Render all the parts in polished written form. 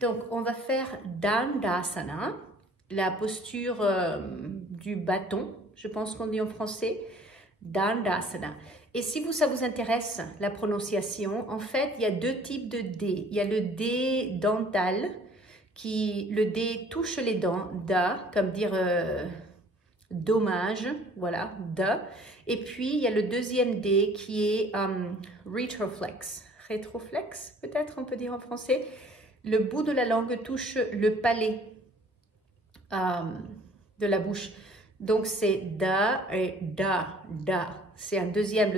Donc, on va faire Dandasana, la posture du bâton, je pense qu'on dit en français, Dandasana. Et si ça vous intéresse, la prononciation, en fait, il y a deux types de D. Il y a le D dental, le D touche les dents, da, comme dire dommage, voilà, da. Et puis, il y a le deuxième D qui est retroflex. Rétroflex, peut-être on peut dire en français. Le bout de la langue touche le palais de la bouche. Donc, c'est da et da, da. C'est le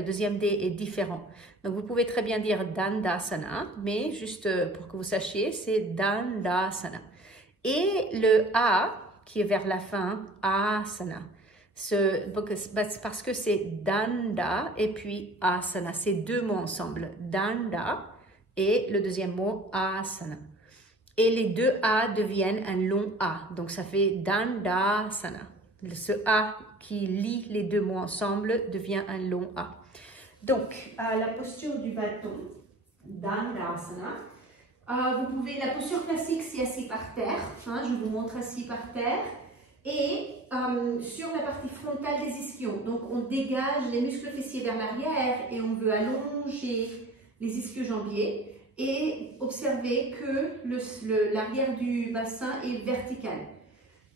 deuxième D est différent. Donc, vous pouvez très bien dire Dandasana, mais juste pour que vous sachiez, c'est Dandasana. Et le A, qui est vers la fin, Asana. Parce que c'est Danda et puis Asana. C'est deux mots ensemble. Danda et le deuxième mot, Asana. Et les deux A deviennent un long A. Donc, ça fait Dandasana. Ce A qui lie les deux mots ensemble devient un long A. Donc, la posture du bâton, Dandasana. La posture classique, c'est assis par terre. Hein, je vous montre assis par terre. Et sur la partie frontale des ischions. Donc, on dégage les muscles fessiers vers l'arrière et on veut allonger les ischio-jambiers. Et observez que l'arrière du bassin est vertical.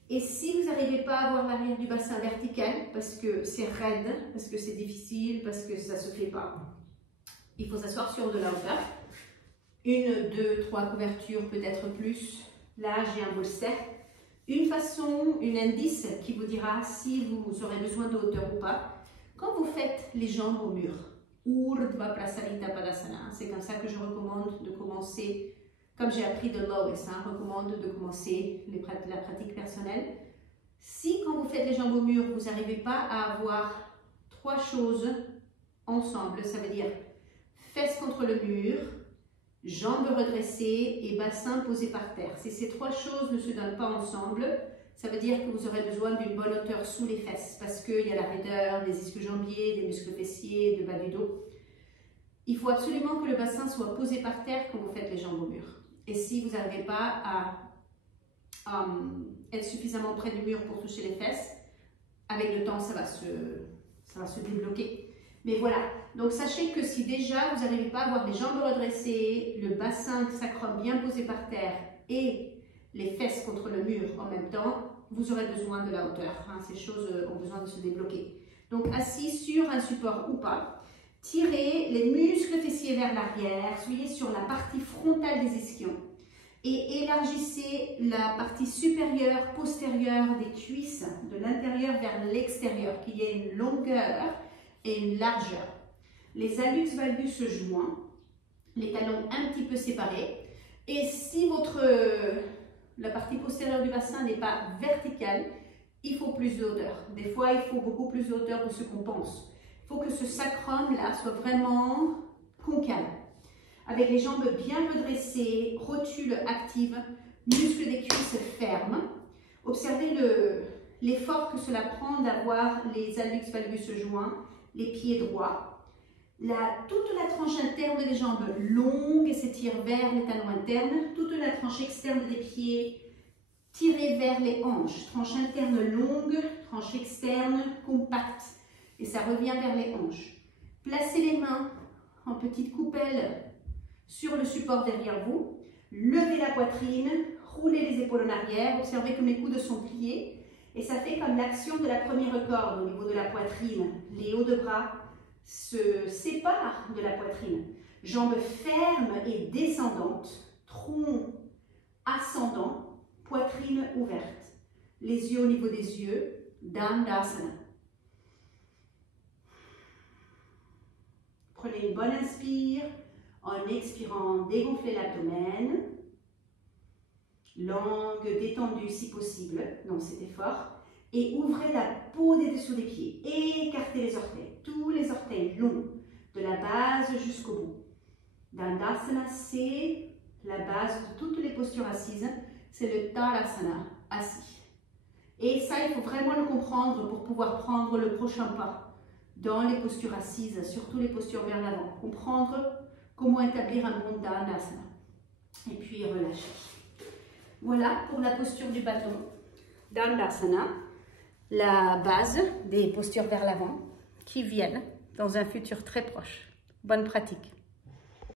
Et si vous n'arrivez pas à avoir l'arrière du bassin vertical, parce que c'est raide, parce que c'est difficile, parce que ça ne se fait pas, il faut s'asseoir sur de la hauteur. 1, 2, 3 couvertures, peut-être plus. Là, j'ai un bolster. Un indice qui vous dira si vous aurez besoin de hauteur ou pas. Quand vous faites les jambes au mur, Urdhva Prasarita Padasana, c'est comme ça que je recommande de commencer, comme j'ai appris de Lois, recommande de commencer la pratique personnelle. Si quand vous faites les jambes au mur, vous n'arrivez pas à avoir trois choses ensemble, ça veut dire fesses contre le mur, jambes redressées et bassin posé par terre. Si ces trois choses ne se donnent pas ensemble, ça veut dire que vous aurez besoin d'une bonne hauteur sous les fesses parce qu'il y a la raideur des ischio-jambiers, des muscles fessiers, de bas du dos. Il faut absolument que le bassin soit posé par terre quand vous faites les jambes au mur. Et si vous n'arrivez pas à être suffisamment près du mur pour toucher les fesses, avec le temps, ça va se débloquer. Mais voilà, donc sachez que si déjà vous n'arrivez pas à avoir les jambes redressées, le bassin sacrum bien posé par terre et les fesses contre le mur en même temps, vous aurez besoin de la hauteur. Hein, ces choses ont besoin de se débloquer. Donc assis sur un support ou pas, tirez les muscles fessiers vers l'arrière, soyez sur la partie frontale des ischions et élargissez la partie supérieure, postérieure des cuisses de l'intérieur vers l'extérieur, qu'il y ait une longueur et une largeur. Les hallux valgus se joignent, les talons un petit peu séparés. Et si la partie postérieure du bassin n'est pas verticale, il faut plus de hauteur. Des fois, il faut beaucoup plus de hauteur que ce qu'on pense. Il faut que ce sacrum-là soit vraiment concave. Avec les jambes bien redressées, rotules actives, muscles des cuisses fermes. Observez l'effort que cela prend d'avoir les hallux valgus joints, les pieds droits. Toute la tranche interne des jambes longue et s'étire vers les talons internes. Toute la tranche externe des pieds tirée vers les hanches. Tranche interne longue, tranche externe compacte. Et ça revient vers les hanches. Placez les mains en petite coupelle sur le support derrière vous. Levez la poitrine, roulez les épaules en arrière. Observez que mes coudes sont pliés. Et ça fait comme l'action de la première corde au niveau de la poitrine. Les hauts de bras se séparent de la poitrine. Jambes fermes et descendantes. Tronc ascendant, poitrine ouverte. Les yeux au niveau des yeux. Dandasana. Prenez une bonne inspire. En expirant, dégonflez l'abdomen. Langue détendue si possible dans cet effort. Et ouvrez la peau des dessous des pieds. Écartez les orteils. Tous les orteils longs. De la base jusqu'au bout. Dandasana, c'est la base de toutes les postures assises. C'est le Talasana, assis. Et ça, il faut vraiment le comprendre pour pouvoir prendre le prochain pas dans les postures assises, surtout les postures vers l'avant. Comprendre comment établir un bon Dandasana. Et puis relâcher. Voilà pour la posture du bâton. Dandasana, la base des postures vers l'avant qui viennent dans un futur très proche. Bonne pratique.